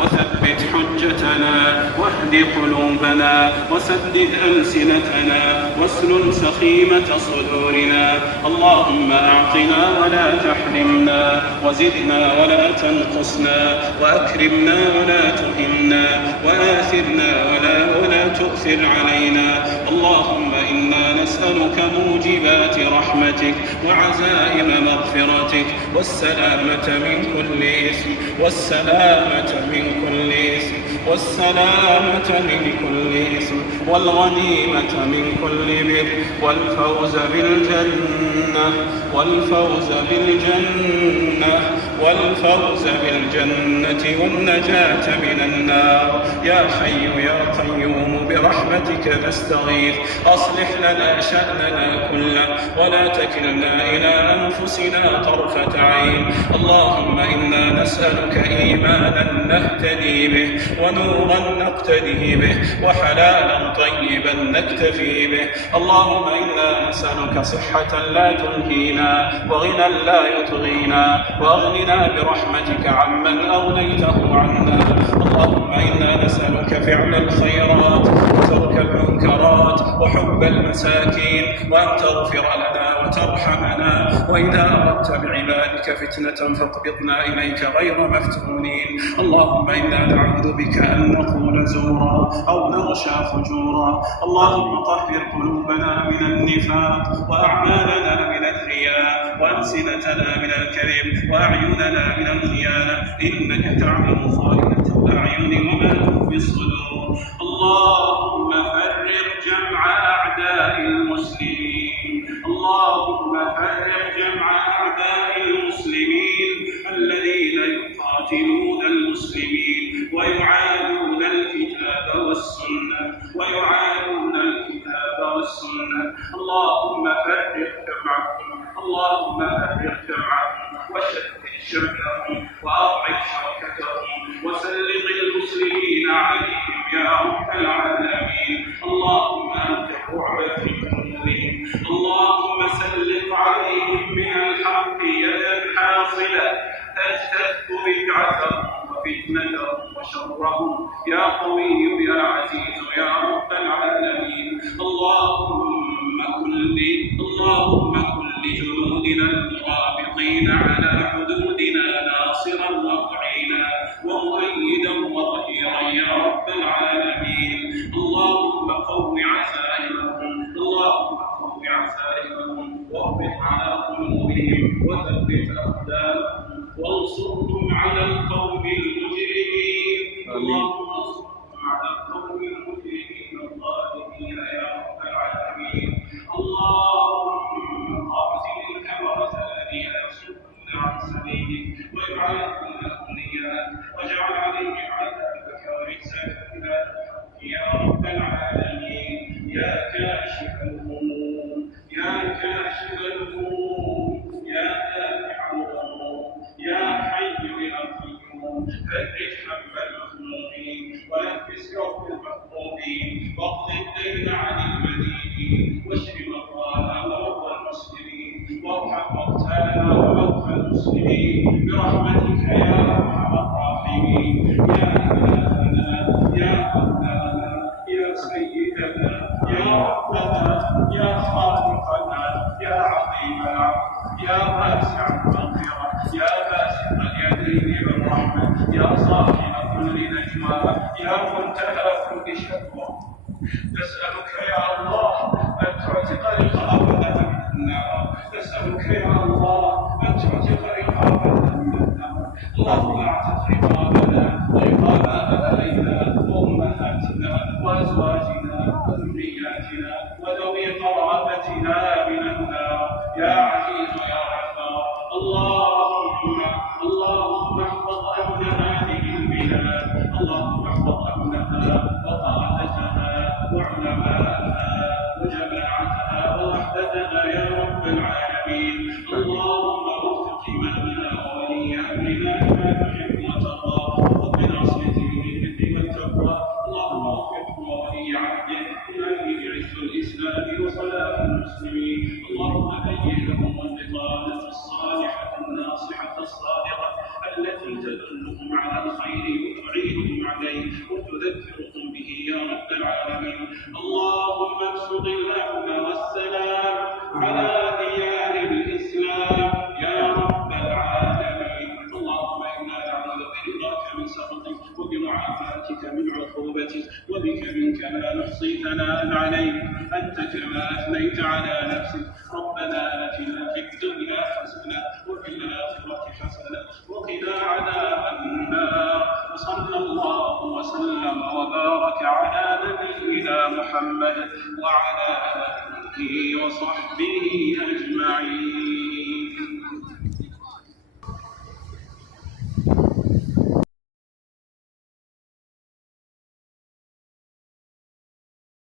وثبت حجتنا واهد قلوبنا وسدد ألسنتنا واسلل سخيمة صدورنا. اللهم أعطنا ولا تحرمنا، وزدنا ولا تنقصنا، وأكرمنا ولا تهنا، وآثرنا ولا تؤثر علينا. اللهم إنا نسألك موجبات رحمتك وعزائم مغفرتك والسلامة من كل إثم والغنيمة من كل بر والفوز بالجنة والنجاة من النار. يا حي يا قيوم برحمتك نستغيث. أصلح لنا شأننا كله ولا تكلنا إلى أنفسنا طرفة عين. اللهم إنا نسألك إيمانا نهتدي به، ونورا نقتدي به، وحلالا طيبا نكتفي به. اللهم إنا نسألك صحة لا تلهينا، وغنى لا يطغينا، وأغننا برحمتك عمن أغنيته عنا. اللهم إنا نسألك فعل الخيرات وترك المنكرات وحب المساكين، وأن تغفر لنا وترحمنا. وإذا أردت بعبادك فتنة فاقبضنا إليك غير مفتونين. اللهم إنا نعوذ بك أن نقول زورا أو نغشى فجورا. اللهم طهر قلوبنا من النفاق، وأعمالنا من الرياء، وألسنتنا من الكذب، وأعيننا من الخيانة، إنك تعلم خائنة الأعين وما تخفي الصدور. اللهم فرق جمع أعداء المسلمين. اللهم فرق جمع أعداء المسلمين الذين يقاتلون المسلمين ويعادون الكتاب والسنة. اللهم فرق جمعهم وشتت شملهم وأضعف شوكتهم وسلط المسلمين عليهم يا رب العالمين. اللهم أنت الرعب في قلوبهم. اللهم سلط عليهم من الحق يدا حاصلة تجتث بدعتهم وفتنتهم وشرهم يا قوي يا عزيز يا رب العالمين. اللهم كن لجنودنا المرابطين على حدودنا ناصرا ومعينا ومؤيدا وظهيرا يا رب العالمين. اللهم قو عزائمهم واربط على قلوبهم وثبت أقدامهم وانصرهم على القوم المجرمين. اللهم انصرهم على القوم المجرمين الظالمين يا رب العالمين. اللهم قاتل الكفرة الذين يصدون عن سبيلك ويعادون الأولياء، واجعل عليهم عذابك ورجزك يا رب العالمين. يا كاشف الهموم يا دافع الهموم يا حي يا قيوم، فرج هم المهمومين ونفس كرب المكروبين، واقض الدين عن المدينين، واشف مرضانا ومرضى المسلمين، وارحم موتانا وموتى المسلمين برحمتك يا ارحم الراحمين. يا إلهنا يا مولانا يا سيدنا يا ربنا يا خالقنا يا عظيم العفو يا واسع المغفرة يا باسط اليدين بالرحمة يا صاحب كل نجوى يا منتهى كل شكوى، نسألك يا الله أن تعتق رقابنا من النار. نسألك يا الله أن تعتق رقابنا من النار. اللهم اعتق رقابنا ورقاب آبائنا وأمهاتنا وأزواجنا وذرياتنا وذوي قرابتنا من النار يا عزيز يا غفار. اللهم احفظ أمن هذه البلاد. اللهم احفظ أمنها وقادتها وعلماءها وجماعتها ووحدتها الصالحين وتذكرهم به يا رب العالمين. اللهم ابسط الأمن والسلام على ديار الإسلام يا رب العالمين. اللهم إنا نعوذ برضاك من سخطك وبمعافاتك من عقوبتك وبك منك لا نحصي ثناء عليك أنت كما أثنيت على نفسك. ربنا آتنا في الدنيا حسنة وفي الآخرة حسنة وقنا عذاب النار. وصلى الله وسلم وبارك على نبينا محمد وعلى آله وصحبه أجمعين.